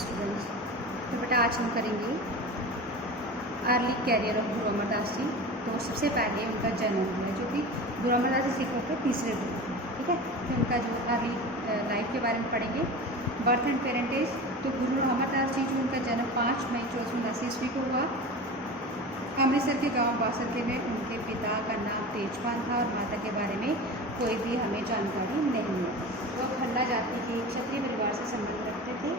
Students. तो बेटा आज हम करेंगे अर्ली कैरियर ऑफ गुरु अमरदास जी। तो सबसे पहले उनका जन्म हुआ जो कि गुरु अमरदास जी सिखों के तीसरे गुरु, ठीक है। फिर उनका जो अर्ली लाइफ के बारे में पढ़ेंगे, बर्थ एंड पेरेंटेज। तो गुरु अमरदास जी जो उनका जन्म 5 मई 1489 ईस्वी को हुआ अमृतसर के गांव बासरके में। उनके पिता का नाम तेजपाल था और माता के बारे में कोई भी हमें जानकारी नहीं है। वो खन्ना जाति के क्षत्रिय परिवार से संबंध रखते थे।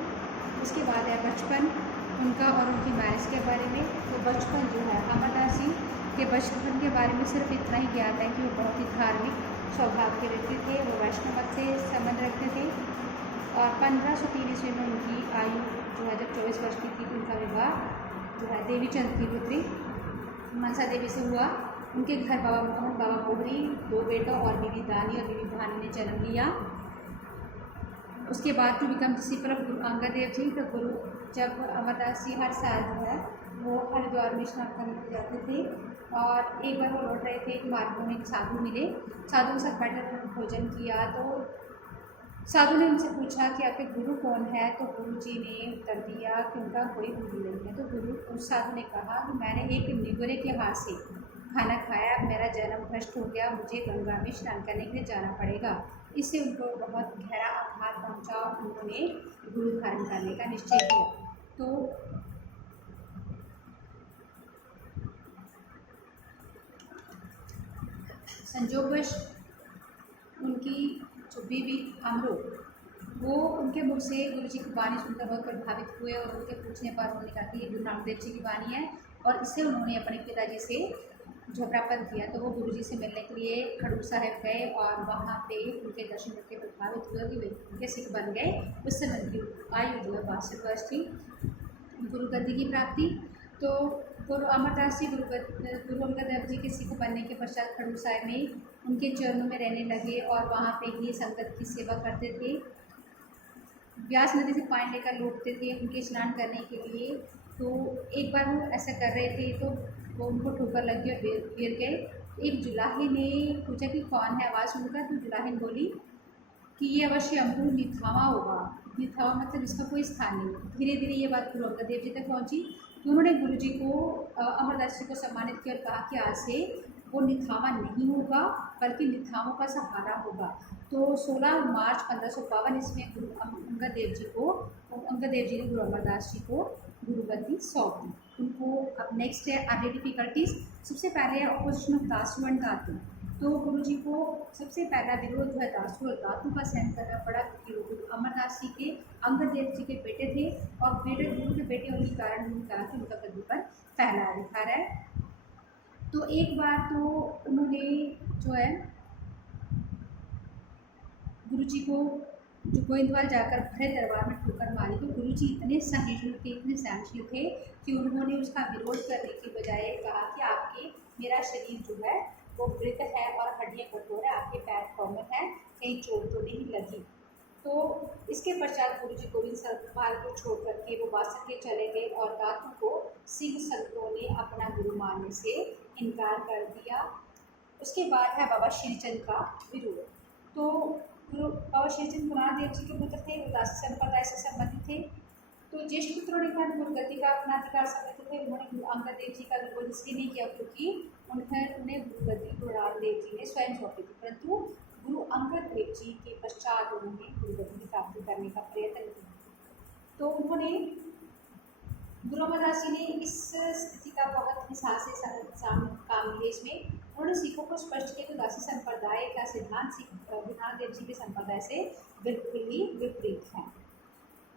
उसके बाद है बचपन उनका और उनकी मैरिज के बारे में। तो बचपन जो है अमरदास जी के बचपन के बारे में सिर्फ इतना ही ज्ञात है कि वो बहुत ही धार्मिक स्वभाव के व्यक्ति थे। वो वैष्णव मत से संबंध रखते थे और 1503 ईस्वी में उनकी आयु जो है जब 24 वर्ष की थी, उनका विवाह जो है देवी चंद की पुत्री मनसा देवी से हुआ। उनके घर बाबा मोहन, बाबा बोहरी, 2 बेटों और बीबी दानी और बीबी भानी ने जन्म लिया। उसके बाद to become disciple of Guru Angad Dev ji. तो गुरु जब अमरदास जी हर साल जो है वो हरिद्वार में स्नान करने जाते थे और एक बार वो लौट रहे थे, मार्ग में एक साधु मिले। साधु के साथ बैठकर उन्होंने भोजन किया। तो साधु ने उनसे पूछा कि आपके गुरु कौन है। तो गुरु जी ने उत्तर दिया कि उनका कोई गुरु नहीं है। तो गुरु उस साधु ने कहा कि मैंने एक निगुरे के हाथ से खाना खाया, मेरा जन्म भ्रष्ट हो गया, मुझे गंगा में स्नान करने के लिए जाना पड़ेगा। इससे उनको बहुत गहरा आघात पहुंचा और उन्होंने गुरु धारण करने का निश्चय किया। तो संजोगवश उनकी जो बीवी अमरो वो उनके मुख से गुरु जी की वाणी सुनकर बहुत प्रभावित हुए और उनके पूछने पर उन्होंने कहा कि ये गुरु नानक देव जी की वाणी है और इससे उन्होंने अपने पिताजी से झोपड़ापन किया। तो वो गुरु जी से मिलने के लिए खडूर साहिब गए और वहाँ पे उनके दर्शन करके प्रभावित हुए कि वे उनके सिख बन गए। उस समय उनकी आयु जो है 62 वर्ष थी। गुरु गद्दी की प्राप्ति। तो गुरु अमरदास जी गुरु अंगद देव जी के सिख बनने के पश्चात खडूर साहिब में उनके चरणों में रहने लगे और वहाँ पे ही संगत की सेवा करते थे। व्यास नदी से पानी लेकर लौटते थे उनके स्नान करने के लिए। तो एक बार वो ऐसा कर रहे थे तो वो उनको ठोकर लगी और गिर गए। एक जुलाही ने पूछा कि कौन है, आवाज़ सुनकर। तो जुलाही बोली कि ये अवश्य अम्बु निथावा होगा। निथावा मतलब इसका कोई स्थान नहीं। धीरे धीरे ये बात गुरु अंगद देव जी तक पहुँची। तो उन्होंने गुरु जी को अमरदास जी को सम्मानित किया और कहा कि आज से वो निथावा नहीं होगा बल्कि निथावों का सहारा होगा। तो 16 मार्च 1552 इसमें गुरु अंगद देव जी ने गुरु अमरदास जी को गुरुगद्दी सौंप दी उनको। अब नेक्स्ट है अर्ली डिफिकल्टीज। सबसे पहले है ऑपोजिशन ऑफ दासु एंड धातु। तो गुरु जी को सबसे पहला विरोध जो है दासु और धातु का सहन करना पड़ा क्योंकि वो गुरु अमरदास जी के अंगद देव जी के बेटे थे और बेटे गुरु के बेटे होने के कारण उन्होंने कहा कि उनका गद्दी पर पहला अधिकार है। तो एक बार तो उन्होंने जो है गुरु जी को जो गोइंदवाल जाकर भरे दरबार में ठोकर मारी। तो गुरु जी इतने सहिष्णु थे, इतने सहनशील थे कि उन्होंने उसका विरोध करने की बजाय कहा कि आपके मेरा शरीर जो है वो वृद्ध है और हड्डियाँ कठोर है, आपके पैर कोमल है, कहीं चोट तो नहीं लगी। तो इसके पश्चात गुरु जी गोविंद सलपाल को छोड़ करके वो बासरके चले गए और दातू को सिख संतों ने अपना गुरु मानने से इनकार कर दिया। उसके बाद है बाबा श्रीचंद का विरोध। तो गुरु बाबा श्रीचंद गुरुनानक देव जी के पुत्र थे, उदासी संप्रदाय से संबंधित थे। तो ज्येष्ठ पुत्रों ने कहा गुरुगद्दी का अपना अधिकार समझते थे। उन्होंने गुरु अंगद देव जी का विरोध इसलिए नहीं किया क्योंकि उन्हें गुरुगद्दी गुरुनानक देव जी ने स्वयं सौंपी थी, परंतु गुरु अंगद देव जी के पश्चात उन्होंने गुरुगद्दी की प्राप्ति करने का प्रयत्न किया। तो उन्होंने गुरु अमरदास जी ने इस स्थिति का बहुत ही साहस से काम लिया। इसमें उन्होंने सिखों को स्पष्ट किया कि दासी संप्रदाय का सिद्धांत सिख गुरुनानक देव जी के संप्रदाय से बिल्कुल ही विपरीत है।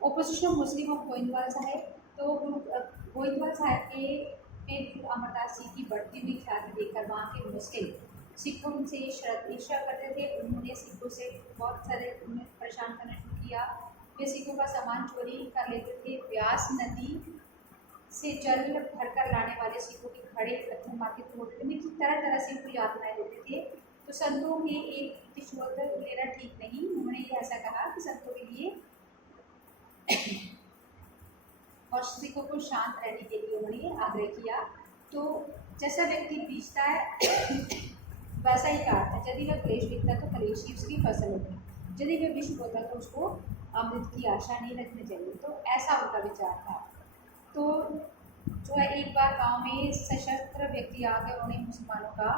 Opposition of Muslim of Goindwal Sahib. तो गोइंदवाल साहेब के गुरु अमरदास जी की बढ़ती हुई ख्याति देखकर वहाँ के मुस्लिम सिखों से ईर्ष्या करते थे। उन्होंने सिखों से बहुत सारे उन्हें परेशान करना शुरू किया। वे सिखों का सामान चोरी कर लेते थे। व्यास नदी से जल भरकर लाने वाले सिखों के खड़े पत्थर माथे तोड़ते थे, तरह तरह से उनको यातनाएं देते थे। तो संतों ने एक रिश्वत लेना ठीक नहीं। उन्होंने ये ऐसा कहा कि संतों के लिए और सिखों को शांत रहने के लिए उन्होंने आग्रह किया। तो जैसा व्यक्ति बीजता है वैसा ही काटता है। यदि वह क्लेश बीतता तो क्लेश ही उसकी फसल होगी, यदि वह विष बोता तो उसको अमृत की आशा नहीं रखनी चाहिए। तो ऐसा उनका विचार था। तो जो है एक बार गांव में सशस्त्र व्यक्ति आ गए, उन्होंने मुसलमानों का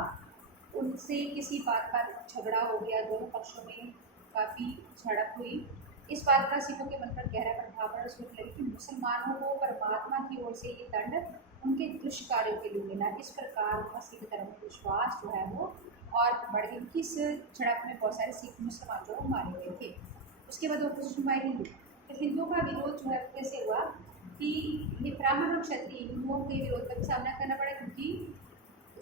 उनसे किसी बात पर झगड़ा हो गया, दोनों पक्षों में काफ़ी झड़प हुई। इस बात का सिखों के मन पर गहरा प्रभाव पड़ा। उसको लगी कि मुसलमानों को परमात्मा की ओर से ये दंड उनके दुष्कार्यों के लिए मिला। इस प्रकार उनका सिख धर्म में विश्वास जो है वो और बढ़ गई। किस झड़प में बहुत सारे सिख मुसलमान जो मारे गए थे। उसके बाद ऑपोजिशन बाय हिंदू। तो हिंदुओं का विरोध जो है कैसे हुआ कि ये ब्राह्मण और क्षत्रिय हिंदुओं के विरोध का भी सामना करना पड़ा, क्योंकि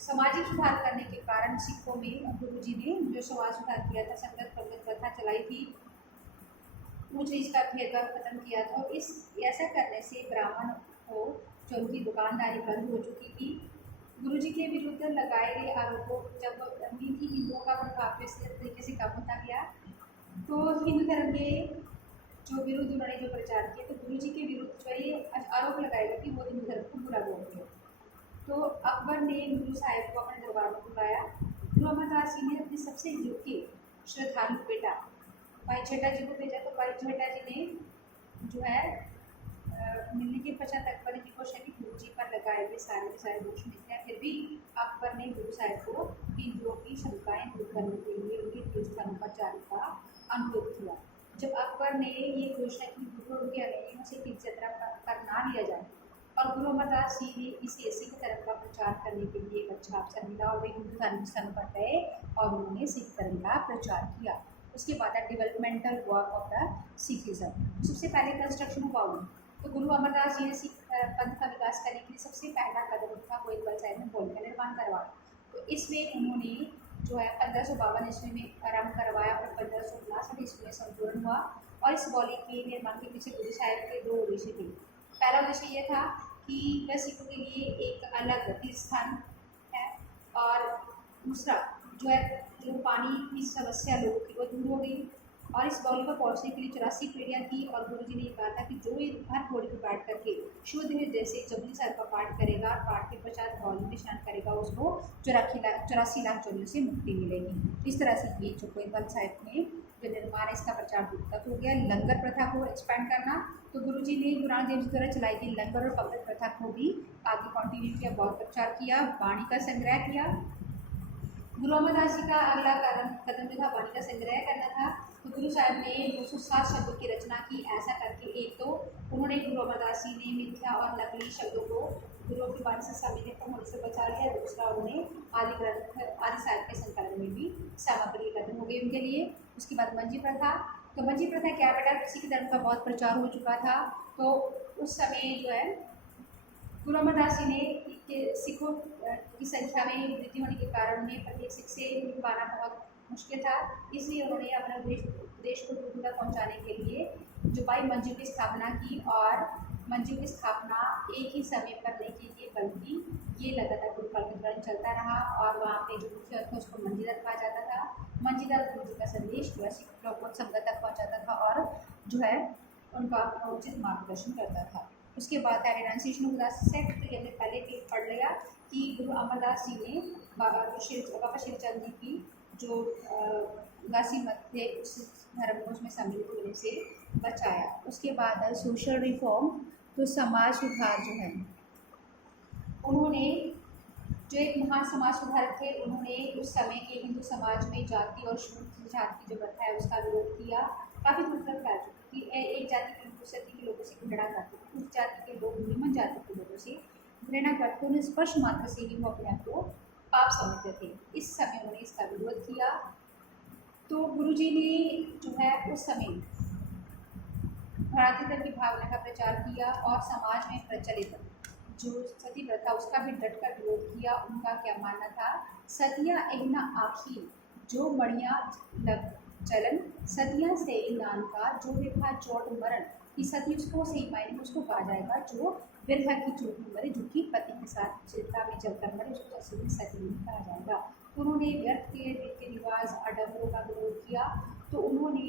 सामाजिक सुधार करने के कारण सिखों में गुरु जी ने जो समाज सुधार किया था, संगत पंगत प्रथा चलाई थी, ऊंच नीच का भेदभाव खत्म किया था। इस ऐसा करने से ब्राह्मण को जो उनकी दुकानदारी बंद हो चुकी थी। गुरु जी के विरुद्ध लगाए गए आरोपों जब हिंदुओं का प्रभाव इस तरीके से कम होता गया, तो हिंदू धर्म के जो विरुद्ध उन्होंने जो प्रचार किया, तो गुरु जी के विरुद्ध जो ये आरोप लगाए गए कि वो हिंदू धर्म को बुरा बोलते हैं। तो अकबर ने गुरु साहिब को अपने दरबार में बुलाया। गुरु अमरदास जी ने अपने सबसे योग्य श्रद्धालु बेटा भाई छेटा जी को भेजा। तो भाई छेटा जी ने जो है मिलने के पश्चात अकबर ने को शनि गुरु जी पर लगाए हुए सारे के सारे दोष मिलते हैं। फिर भी अकबर ने गुरु साहिब को हिंदुओं की शंकाएं दूर करने के लिए उनके तीर्थ स्थानों पर जाने का अनुरोध किया। जब अकबर ने ये घोषणा की गुरु उनके अनुयायियों से तीर्थ यात्रा कर ना लिया जाए और गुरु अमरदास जी ने इसे सिख धर्म का प्रचार करने के लिए एक अच्छा अवसर मिला और वे हिंदू धर्म स्थान पर गए और उन्होंने सिख धर्म का प्रचार किया। उसके बाद developmental work of the Sikhism. सबसे पहले कंस्ट्रक्शन ऑफ बाउल। तो गुरु अमरदास जी ने सिख पंथ का विकास करने के लिए सबसे पहला कदम उठा गोइंदवाल साहिब में बाउल का निर्माण करवाया। तो इसमें उन्होंने जो है 1552 ईस्वी में आरम्भ करवाया और 1559 ईस्वी में संपूर्ण हुआ। और इस बौली के निर्माण के पीछे गुरु साहिब के दो उद्देश्य थे। पहला उद्देश्य यह था कि वह सिखों के लिए एक अलग तीर्थ स्थान है, और दूसरा जो है जो पानी की समस्या लोगों की वो दूर हो गई। और इस बाउली पर पहुंचने के लिए 84 पीढ़ियाँ थी। और गुरु जी ने ये कहा था कि जो हर घोड़े पर बैठ करके शुद्ध हृदय से जपजी साहिब का पाठ करेगा, पाठ के पश्चात बाउली में स्नान करेगा, उसको 84 लाख जोनियों से मुक्ति मिलेगी। इस तरह से ये जो गोइंदवाल साहिब ने जो निर्माण है इसका प्रचार दूर तक हो गया। लंगर प्रथा को एक्सपेंड करना। तो गुरु जी ने गुरु नानक देव जी द्वारा चलाई गई लंगर और पंगत प्रथा को भी आगे कंटिन्यू किया, बहुत प्रचार किया, वाणी का संग्रह किया। गुरु अमरदास जी का अगला कदम जो था वाणी का संग्रह करना था। तो गुरु साहब ने 207 शब्दों की रचना की। ऐसा करके एक तो उन्होंने गुरु अमरदास जी ने मिथ्या और नकली शब्दों को गुरुओं की वाणी से सम्मिलित होने से बचा लिया। दूसरा उन्होंने आदि ग्रंथ आदि साहिब के संकलन में भी सामग्री खत्म हो गई उनके लिए। उसके बाद मंजी प्रथा। तो मंजी प्रथा क्या बेटा, सिख धर्म का बहुत प्रचार हो चुका था। तो उस समय जो है गुरु अमरदास जी ने सिखों की संख्या में वृद्धि होने के कारण उन्हें प्रत्येक सिख से मिल पाना बहुत मुश्किल था। इसलिए उन्होंने अपना देश को दूर तक पहुँचाने के लिए जो 22 मंजिल की स्थापना की। और मंजिल की स्थापना एक ही समय पर नहीं की थी, बल्कि ये लगातार गुरुकाल के दौरान चलता रहा। और वहाँ पे जो मुख्य था उसको मंजिला कहा जाता था। मंजिला गुरु जी का संदेश जो है सिख लोगों को संगत तक पहुँचाता था और जो है उनका उचित मार्गदर्शन करता था। उसके बाद रेनाउंसिएशन ऑफ द सेक्ट। तो हमने पहले भी पढ़ लिया कि गुरु अमरदास जी ने बाबा श्रीचंद जी की जो उदासी मत थे उस धर्म को उसमें सम्मिलित होने से बचाया। उसके बाद सोशल रिफॉर्म। तो समाज सुधार जो है उन्होंने जो एक महान समाज सुधारक थे, उन्होंने उस समय के हिंदू समाज में जाति और शूद्र जाति की जो प्रथा है उसका विरोध किया। काफ़ी दूर तक फैल चुकी कि एक जाति के दूसरी जाति के लोगों से घृणा करते थे, उस जाति के लोग निम्न जाति के लोगों से घृणा करते, उन्हें स्पर्श मात्र से ही वो अपने आप को पाप समझते थे। इस समय उन्होंने इसका विरोध किया। तो गुरु जी ने जो है उस समय भारतीय धर्म की भावना का प्रचार किया और समाज में प्रचलित जो सती प्रथा उसका भी डटकर विरोध किया। उनका क्या मानना था, सतिया एहना आखी जो बढ़िया लग चलन, सतिया से नान का जो विरहा चोट मरण, कि सती उसको सही मायने में उसको कहा जाएगा जो विरहा की चोट में मरे, जो कि पति के साथ चिता में जलकर मरे, उसको असली सती नहीं कहा जाएगा। तो उन्होंने व्यर्थ के रीति रिवाज आडम्बरों का विरोध किया। तो उन्होंने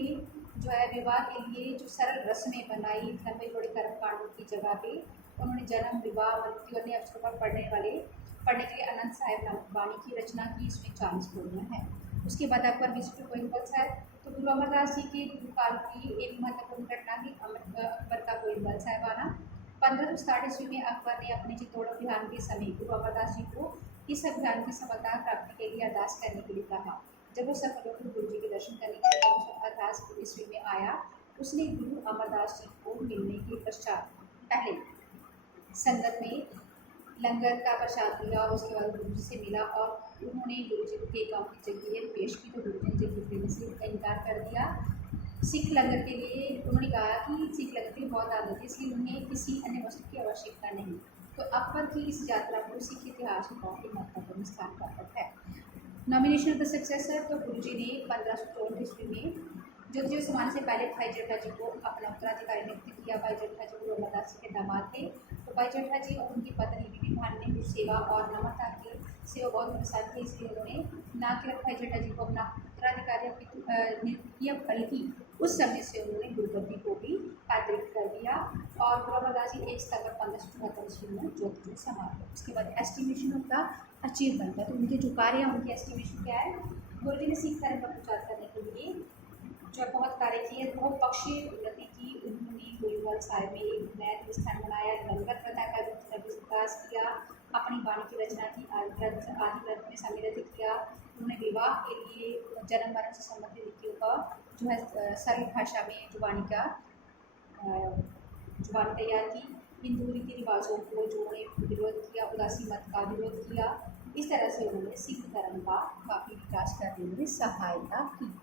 जो है विवाह के लिए जो सरल रस्में बनाई, लंबे जोड़े कर्मकांडों की जगह पे उन्होंने जन्म, विवाह, मृत्यु अन्य अवसरों पर पढ़ने के लिए अनंत साहिब नामक वाणी की रचना की। इसमें 40 बोलियाँ हैं। उसके बाद अकबर विजिट गोइंदवाल साहिब। तो गुरु अमरदास जी के काल की एक महत्वपूर्ण घटना थी अकबर का गोइंदवाल साहिबाना। 1567 ईस्वी में अकबर ने अपने चित्तौड़ अभियान के समय गुरु अमरदास जी को इस अभियान की सफलता प्राप्ति के लिए अरदास करने के लिए कहा। जब वो सफल होकर गुरु जी के दर्शन करने के लिए अरदास ईस्वी में आया, उसने गुरु अमरदास जी को मिलने के पश्चात पहले संगत में लंगर का प्रसाद लिया और उसके बाद गुरु जी से मिला और उन्होंने गुरु जी के काम की जगह पेश की, तो गुरु जी ने जगह देने से इनकार कर दिया। सिख लंगर के लिए उन्होंने कहा कि सिख लंगर की बहुत आदत है, इसलिए उन्हें किसी अन्य वस्तु की आवश्यकता नहीं। तो अकबर की इस यात्रा को सिख इतिहास में बहुत ही महत्वपूर्ण स्थान प्राप्त है। नॉमिनेशन ऑफ द सक्सेसर, तो गुरु जी ने 1564 ईस्वी में ज्योतिषी समाने से पहले भाई जेठा जी को अपना उत्तराधिकारी नियुक्त किया। भाई जेठा जी गुरु अमरदास जी के दामाद थे। तो भाई जेठा जी और उनकी पत्नी बीबी भान ने भी सेवा और नम्रता की सेवा बहुत पसंद थी, इसलिए उन्होंने ना केवल भाई जेठा जी को अपना उत्तराधिकारी नियुक्त किया, बल्कि उस समय से उन्होंने गुरुगद्दी को भी पैतृक कर दिया। और गुरु अमरदास जी 1 सितंबर 1574 ईस्वी में ज्योतिषी संभाले। उसके बाद एस्टिमेशन ऑफ द अचीवमेंट, तो उनके जो कार्य हैं उनकी एस्टिमेशन क्या है। गुरु जी ने सिख धर्म का प्रचार करने के लिए जो बहुत कार्य किए, बहुत पक्षीय उन्नति की। उन्होंने गोइंदवाल साहिब में एक नया स्थान बनाया, लंगर प्रथा का विकास किया, अपनी वाणी की रचना की, आदि ग्रंथ में सम्मिलित किया। उन्होंने विवाह के लिए जन्म मरण से संबंधित रीतियों का जो है सरल भाषा में जो वाणी तैयार की। हिंदू रीति रिवाजों को जो उन्होंने विरोध किया, उदासी मत का विरोध किया। इस तरह से उन्होंने सिख धर्म का काफ़ी विकास करने में सहायता की।